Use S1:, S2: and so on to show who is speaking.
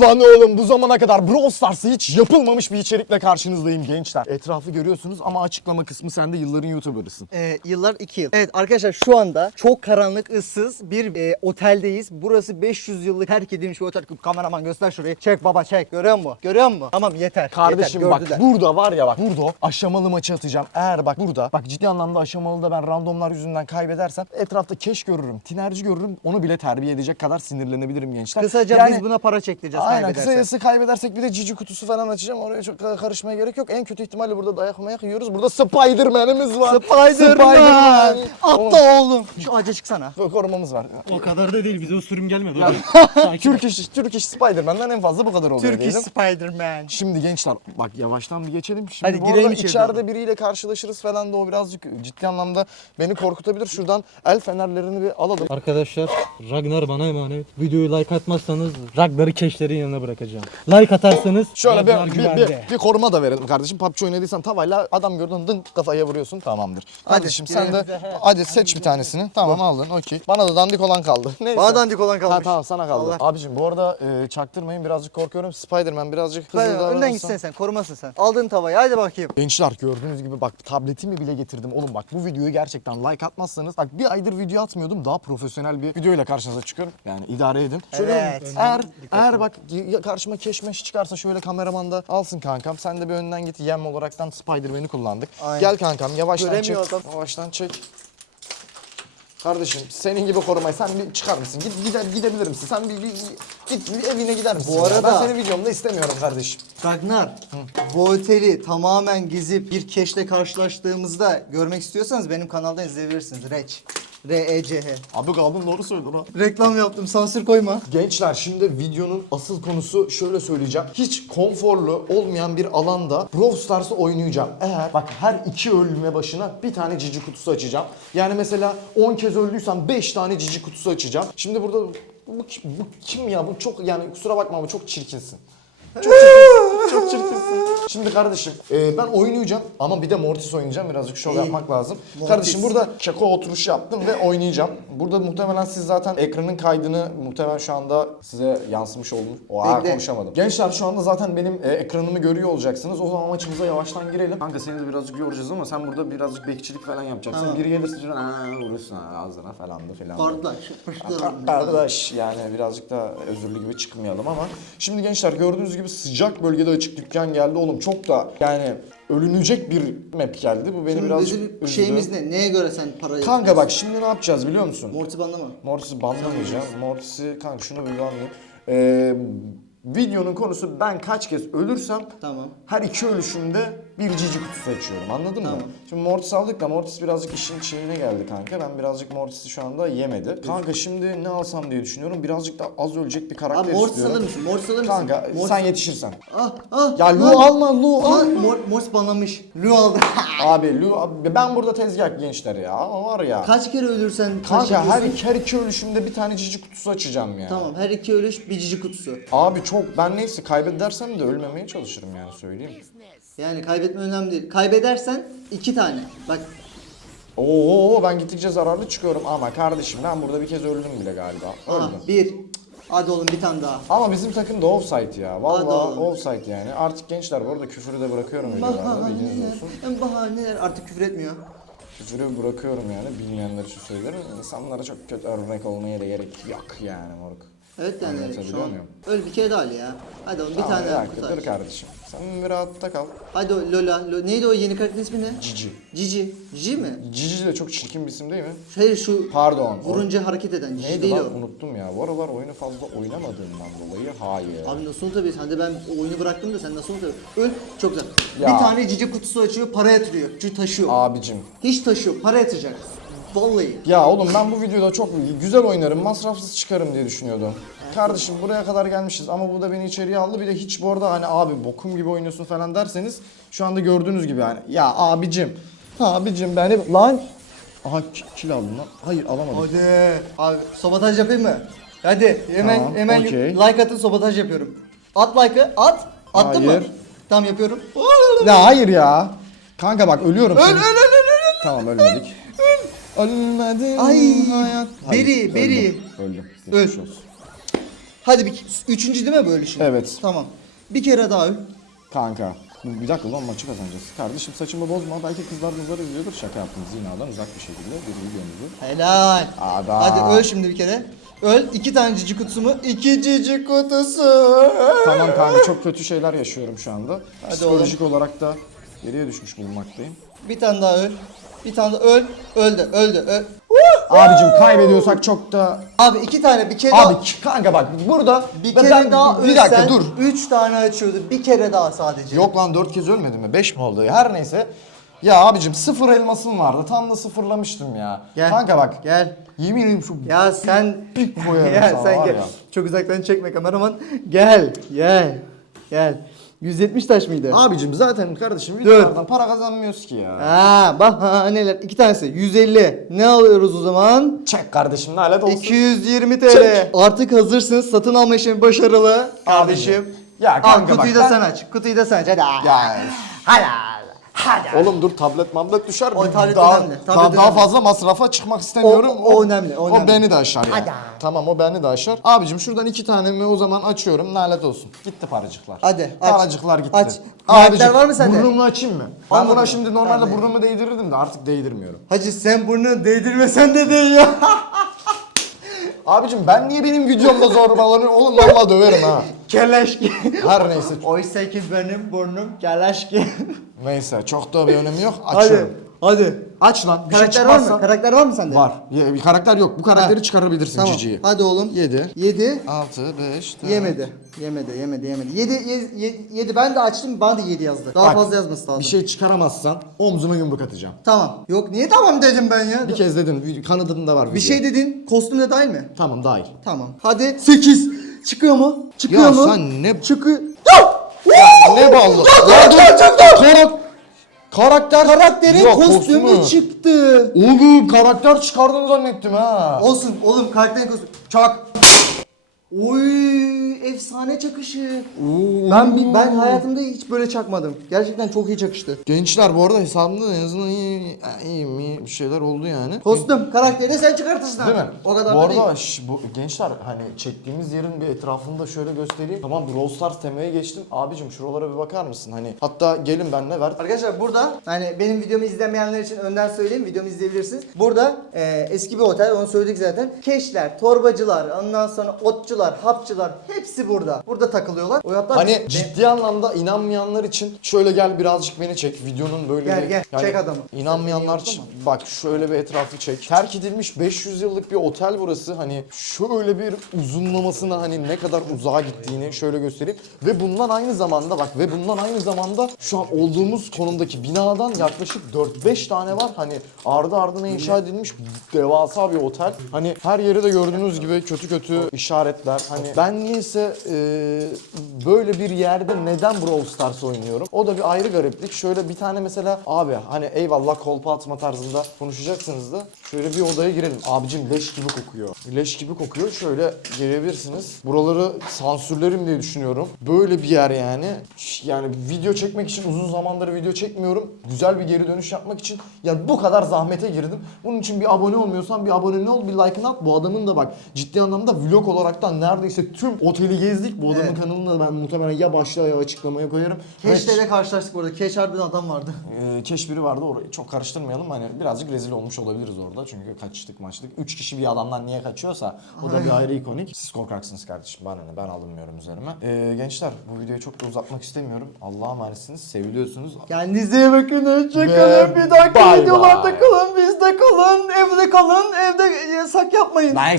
S1: Lan oğlum bu zamana kadar Brawl Stars'ı hiç yapılmamış bir içerikle karşınızdayım gençler. Etrafı görüyorsunuz ama açıklama kısmı sen de yılların YouTuber'ısın.
S2: Ee, yıllar 2 yıl. Evet arkadaşlar şu anda çok karanlık, ıssız bir e, oteldeyiz. Burası 500 yıllık terk edilmiş bir otel. Kameraman göster şurayı. Çek baba çek. Görüyor musun? Görüyor musun? Tamam yeter.
S1: Kardeşim
S2: yeter,
S1: bak
S2: gördüler.
S1: burada var ya bak burada aşamalı maçı atacağım. Eğer bak burada bak ciddi anlamda aşamalıda ben randomlar yüzünden kaybedersem etrafta keş görürüm, tinerci görürüm. Onu bile terbiye edecek kadar sinirlenebilirim gençler.
S2: Kısaca
S1: Yani-
S2: biz buna para çektireceğiz
S1: Aynen
S2: kaybedersek.
S1: kısacası kaybedersek bir de cici kutusu falan açacağım. Oraya çok karışmaya gerek yok. En kötü ihtimalle burada dayak mayak yiyoruz. Burada Spider-Man'imiz var.
S2: Spider-Man. Atla oğlum. Şu ağaca çıksana.
S1: korumamız var.
S3: O kadar da değil bize o sürüm gelmedi. oğlum. Sakin ol.
S1: Türk iş, Türk iş Spider-Man'den en fazla bu kadar oluyor
S2: Turkish
S1: diyelim.
S2: Spider-Man.
S1: Şimdi gençler bak yavaştan bir geçelim. Şimdi
S2: Hadi
S1: bu
S2: gireyim
S1: arada
S2: içeri
S1: içeride biriyle karşılaşırız falan da o birazcık ciddi anlamda beni korkutabilir. Şuradan el fenerlerini bir alalım.
S3: Arkadaşlar Ragnar bana emanet. Videoyu like atmazsanız Ragnar'ı keşlerin yanına bırakacağım. Like atarsanız
S1: Şöyle bir, bir, bir, bir koruma da verelim kardeşim. PUBG oynadıysan tavayla adam gördün dın kafaya vuruyorsun tamamdır. Kardeşim sen de hadi seç bir tanesini. Tamam aldın okey. Bana da dandik olan kaldı. Neyse.
S2: Bana dandik olan kalmış.
S1: Ha tamam sana kaldı.
S2: Allah.
S1: Abicim bu arada e, çaktırmayın birazcık korkuyorum. Spider-Man birazcık hızlı
S2: Ben, önden gitsen sen, korumasın sen. Aldın tavayı, hadi bakayım.
S1: Gençler gördüğünüz gibi bak tabletimi bile getirdim. Oğlum bak bu videoyu gerçekten like atmazsanız bak bir aydır video atmıyordum. Daha profesyonel bir videoyla karşınıza çıkıyorum. Yani idare edin. Şöyle
S2: Evet.
S1: eğer eğer bak ya karşıma keşmeş çıkarsa şöyle kameraman da alsın kankam. Sen de bir önden git yem olaraktan Spider-Man'i kullandık.
S2: Aynen.
S1: Gel kankam yavaştan çek.
S2: adam.
S1: Yavaştan çek. Kardeşim senin gibi korumayı sen bir çıkar mısın? Git gider gidebilir misin? Sen bir, bir- git bir evine gider misin?
S2: Bu arada-
S1: ben seni videomda istemiyorum kardeşim.
S2: Ragnar, bu oteli tamamen gezip bir keşle karşılaştığımızda görmek istiyorsanız benim kanalda izleyebilirsiniz. Reç. R-E-C-H.
S1: Abi kaldın doğru söyledin ha.
S2: Reklam yaptım, sansür koyma.
S1: Gençler şimdi videonun asıl konusu şöyle söyleyeceğim. Hiç konforlu olmayan bir alanda Brawl Stars'ı oynayacağım. Eğer bak her iki ölüme başına bir tane cici kutusu açacağım. Yani mesela 10 kez öldüysem 5 tane cici kutusu açacağım. Şimdi burada bu, kim- bu kim ya? Bu çok yani kusura bakma ama çok çirkinsin. Çok çirkinsin. çok çirkinsin. Şimdi kardeşim e, ben oynayacağım ama bir de Mortis oynayacağım. Birazcık şov yapmak lazım.
S2: Mortis.
S1: Kardeşim burada keko oturuş yaptım ve oynayacağım. Burada muhtemelen siz zaten ekranın kaydını muhtemelen şu anda size yansımış olmuş. Oha
S2: Bekle.
S1: konuşamadım. Gençler şu anda zaten benim e, ekranımı görüyor olacaksınız. O zaman maçımıza yavaştan girelim. Kanka seni de birazcık yoracağız ama sen burada birazcık bekçilik falan yapacaksın.
S2: Tamam.
S1: Biri gelirse şuna "Aa, vurursun ha, ağzına falan da filan. da.
S2: Kardeş.
S1: Kardeş yani birazcık da özürlü gibi çıkmayalım ama şimdi gençler gördüğünüz gibi sıcak bölgede açık dükkan geldi oğlum çok da yani ölünecek bir map geldi bu beni
S2: Şimdi
S1: birazcık
S2: bizim
S1: üzdü.
S2: şeyimiz ne? Neye göre sen parayı...
S1: Kanka bak şimdi ne yapacağız biliyor musun?
S2: Mortis banlama.
S1: Mortis'i banlamayacağım. Mortis'i kanka şunu bir banlayayım. Ee, videonun konusu ben kaç kez ölürsem
S2: Tamam.
S1: her iki ölüşümde bir cici kutusu açıyorum anladın mı?
S2: Tamam.
S1: Şimdi Mortis aldık da Mortis birazcık işin şeyine geldi kanka. Ben birazcık Mortis'i şu anda yemedi. Kanka şimdi ne alsam diye düşünüyorum. Birazcık da az ölecek bir karakter
S2: Abi Mortis
S1: istiyorum.
S2: alır mısın? Mortis alır mısın?
S1: Kanka
S2: Mortis-
S1: sen yetişirsen.
S2: Ah ah.
S1: Ya Lu
S2: ah.
S1: alma Lu
S2: Ah,
S1: alma.
S2: Mor, Mortis banlamış. Lu aldı.
S1: Abi Lu abi ben burada tezgah gençler ya ama var ya.
S2: Kaç kere ölürsen
S1: Kanka her her iki ölüşümde bir tane cici kutusu açacağım ya.
S2: Tamam her iki ölüş bir cici kutusu.
S1: Abi çok ben neyse kaybedersem de ölmemeye çalışırım yani söyleyeyim.
S2: Yani kaybetme önemli değil. Kaybedersen iki tane. Bak
S1: Oo ben gittikçe zararlı çıkıyorum ama kardeşim ben burada bir kez öldüm bile galiba.
S2: aha,
S1: Öldüm.
S2: bir. Hadi oğlum bir tane daha.
S1: Ama bizim takım da offside ya. Vallahi
S2: oğlum.
S1: offside yani. Artık gençler bu arada küfürü de bırakıyorum videolarda bilginiz
S2: Bahaneler,
S1: olsun.
S2: bahaneler artık küfür etmiyor.
S1: Küfürü bırakıyorum yani bilmeyenler için söylerim. İnsanlara çok kötü örnek olmaya da gerek yok yani moruk.
S2: Evet yani şu an.
S1: muyum?
S2: Öl bir kere daha Ali ya. Hadi oğlum bir
S1: Tamam,
S2: tane daha kurtar.
S1: dur kardeşim. Sen bir rahatta kal.
S2: Hadi o Lola. Lo- neydi o yeni karakterin ismi ne?
S1: Cici.
S2: Cici. Cici mi?
S1: Cici de çok çirkin bir isim değil mi?
S2: Hayır şu
S1: Pardon.
S2: vurunca hareket eden. Cici
S1: Neydi
S2: değil
S1: lan
S2: o.
S1: unuttum ya. Bu aralar oyunu fazla oynamadığımdan dolayı hayır.
S2: Abi nasıl oldu Sen de ben oyunu bıraktım da sen nasıl oldu? Öl. Çok güzel.
S1: Ya.
S2: Bir tane cici kutusu açıyor, para yatırıyor. Çünkü taşıyor.
S1: Abicim.
S2: Hiç taşıyor, para yatıracak. Vallahi.
S1: Ya oğlum ben bu videoda çok güzel oynarım, masrafsız çıkarım diye düşünüyordum. Kardeşim buraya kadar gelmişiz ama bu da beni içeriye aldı. Bir de hiç bu arada hani abi bokum gibi oynuyorsun falan derseniz şu anda gördüğünüz gibi yani. Ya abicim, abicim beni lan. Aha ki- kill aldım lan. Hayır alamadım.
S2: Hadi. Abi sabotaj yapayım mı? Hadi hemen
S1: Tamam,
S2: hemen
S1: okey.
S2: like atın sabotaj yapıyorum. At like'ı at. Attın mı?
S1: Hayır.
S2: Tamam yapıyorum.
S1: Ya hayır ya. Kanka bak ölüyorum.
S2: Öl öl
S1: senin-
S2: öl öl öl.
S1: Tamam ölmedik. Ölmedim
S2: Ay,
S1: hayat.
S2: beri, beri.
S1: Öldüm.
S2: Öl.
S1: Geçmiş olsun.
S2: Hadi bir üçüncü değil mi böyle şey?
S1: Evet.
S2: Tamam. Bir kere daha öl.
S1: Kanka. Bir dakika lan maçı kazanacağız. Kardeşim saçımı bozma. Belki kızlar kızlar izliyordur. Şaka yaptım. Zinadan uzak bir şekilde. Bir videomuzu.
S2: Helal.
S1: Ada.
S2: Hadi öl şimdi bir kere. Öl. iki tane cici kutusu mu? İki cici kutusu.
S1: Tamam kanka çok kötü şeyler yaşıyorum şu anda.
S2: Hadi
S1: Psikolojik olarak da geriye düşmüş bulunmaktayım.
S2: Bir tane daha öl. Bir tane daha öl. Öl de öl de.
S1: Abicim kaybediyorsak çok da...
S2: Abi iki tane bir kere
S1: Abi
S2: daha.
S1: kanka bak burada...
S2: Bir kere
S1: ben-
S2: daha
S1: Bir dakika
S2: ölsen
S1: dur.
S2: Üç tane açıyordu. Bir kere daha sadece.
S1: Yok lan dört kez ölmedim mi? Beş mi oldu? Her neyse. Ya abicim sıfır elmasım vardı. Tam da sıfırlamıştım ya.
S2: Gel.
S1: Kanka bak.
S2: Gel.
S1: Yemin ederim şu...
S2: Ya sen
S1: koyarım
S2: ya sen gel.
S1: ya.
S2: Çok uzaktan çekme kameraman. Gel. Gel. Gel. 170 taş mıydı?
S1: Abicim zaten kardeşim videolardan para kazanmıyoruz ki ya.
S2: Ha bahaneler. iki tanesi 150. Ne alıyoruz o zaman?
S1: Çek kardeşim lanet olsun.
S2: 220 TL.
S1: Çek.
S2: Artık hazırsın. Satın alma işlemi başarılı. Kardeşim.
S1: Ya
S2: Al
S1: kanka
S2: kutuyu
S1: bak
S2: da
S1: ben-
S2: sen aç. Kutuyu da sen aç. Hadi.
S1: Ya.
S2: Hadi. Hadi.
S1: Oğlum dur tablet mablet düşer.
S2: O tablet
S1: daha,
S2: önemli,
S1: daha,
S2: tablet
S1: daha
S2: önemli.
S1: fazla masrafa çıkmak istemiyorum.
S2: O- o önemli, o önemli.
S1: beni de aşar yani.
S2: Hadi.
S1: Tamam o beni de aşar. Abicim şuradan iki tane mi o zaman açıyorum lanet olsun. Gitti paracıklar.
S2: Hadi, aç.
S1: Paracıklar gitti.
S2: Aç.
S1: Abicim
S2: var mı sende?
S1: burnumu açayım mı? Ben buna şimdi normalde
S2: Tamam.
S1: burnumu değdirirdim de artık değdirmiyorum.
S2: Hacı sen burnunu değdirmesen de değil ya.
S1: Abicim ben niye benim videomda zorbalanıyorum? Oğlum valla döverim ha.
S2: Keleşki.
S1: Her neyse.
S2: Oysa ki benim burnum keleşki.
S1: Neyse çok da bir önemi yok. Açıyorum.
S2: Hadi.
S1: Aç lan. Bir
S2: Karakter
S1: şey
S2: var
S1: çıkmazsa.
S2: mı? Karakter var mı sende?
S1: Var. Ya, Bir karakter yok. Bu karakteri çıkarabilirsin
S2: Tamam.
S1: ciciyi.
S2: Hadi oğlum.
S1: 7.
S2: 7.
S1: 6, 5,
S2: Yemedi. Yemedi, yemedi, yemedi. 7 7 7 ben de açtım. Bana da 7 yazdı. Daha
S1: Bak,
S2: fazla yazması lazım.
S1: Bir şey çıkaramazsan omzuna yumruk atacağım.
S2: Tamam. Yok niye tamam dedim ben ya?
S1: Bir kez dedin, kanadında var video.
S2: Bir şey dedin. Kostüm de dahil mi?
S1: Tamam dahil.
S2: Tamam. Hadi 8. Çıkıyor mu? Çıkıyor
S1: Ya
S2: mu?
S1: sen ne-
S2: Çıkıyor.
S1: Ne ballı? Karak karakter
S2: Karakterin
S1: Yok,
S2: kostümü çıktı.
S1: Oğlum karakter çıkardığını zannettim ha.
S2: Olsun oğlum karakterin kostümü. Çak. Oy efsane çakışı. Ben ben hayatımda hiç böyle çakmadım. Gerçekten çok iyi çakıştı.
S1: Gençler bu arada hesabımda en azından iyi, iyi, iyi bir şeyler oldu yani.
S2: Kostüm karakteri de sen çıkartırsın
S1: Değil mi?
S2: O kadar
S1: bu
S2: da
S1: arada
S2: değil.
S1: şş, bu gençler hani çektiğimiz yerin bir etrafını da şöyle göstereyim. Tamam Brawl Stars temaya geçtim. Abicim şuralara bir bakar mısın? Hani hatta gelin benle ver.
S2: Arkadaşlar burada hani benim videomu izlemeyenler için önden söyleyeyim videomu izleyebilirsiniz. Burada e, eski bir otel onu söyledik zaten. Keşler, torbacılar, ondan sonra otçular, hapçılar hepsi burada. Burada takılıyorlar. O hatta
S1: Hani ciddi anlamda inanmayanlar için şöyle gel birazcık beni çek. Videonun böyle
S2: Gel,
S1: bir-
S2: gel, çek adamı.
S1: İnanmayanlar
S2: Sen iyi
S1: için bak şöyle bir etrafı çek. Terk edilmiş 500 yıllık bir otel burası. Hani şöyle bir uzunlamasına hani ne kadar uzağa gittiğini şöyle göstereyim. Ve bundan aynı zamanda bak ve bundan aynı zamanda şu an olduğumuz konumdaki binadan yaklaşık 4-5 tane var. Hani ardı ardına inşa edilmiş devasa bir otel. Hani her yeri de gördüğünüz gibi kötü kötü işaretler. Hani ben niyeyse eee, böyle bir yerde neden Brawl Stars oynuyorum? O da bir ayrı gariplik. Şöyle bir tane mesela abi hani eyvallah kolpa atma tarzında konuşacaksınız da şöyle bir odaya girelim. Abicim leş gibi kokuyor. Leş gibi kokuyor. Şöyle girebilirsiniz. Buraları sansürlerim diye düşünüyorum. Böyle bir yer yani. Yani video çekmek için uzun zamandır video çekmiyorum. Güzel bir geri dönüş yapmak için yani bu kadar zahmete girdim. Bunun için bir abone olmuyorsan bir abone ol, bir like'ını at. Bu adamın da bak ciddi anlamda vlog olaraktan neredeyse tüm oteli gezdik. Bu adamın
S2: Evet.
S1: kanalını da ben muhtemelen ya başlığa ya açıklamaya koyarım.
S2: Keş'te
S1: Evet.
S2: de karşılaştık burada. Keş harbiden adam vardı.
S1: Ee, keş biri vardı orayı çok karıştırmayalım hani birazcık rezil olmuş olabiliriz orada çünkü kaçtık maçtık. Üç kişi bir adamdan niye kaçıyorsa o da bir ayrı ikonik. Siz korkaksınız kardeşim bana ne ben alınmıyorum üzerime. Ee, gençler bu videoyu çok da uzatmak istemiyorum. Allah'a emanetsiniz seviliyorsunuz.
S2: Kendinize iyi bakın. Hoşçakalın. Bir dahaki videolarda kalın. Bizde kalın. Evde kalın. Evde yasak yapmayın.
S1: Nice.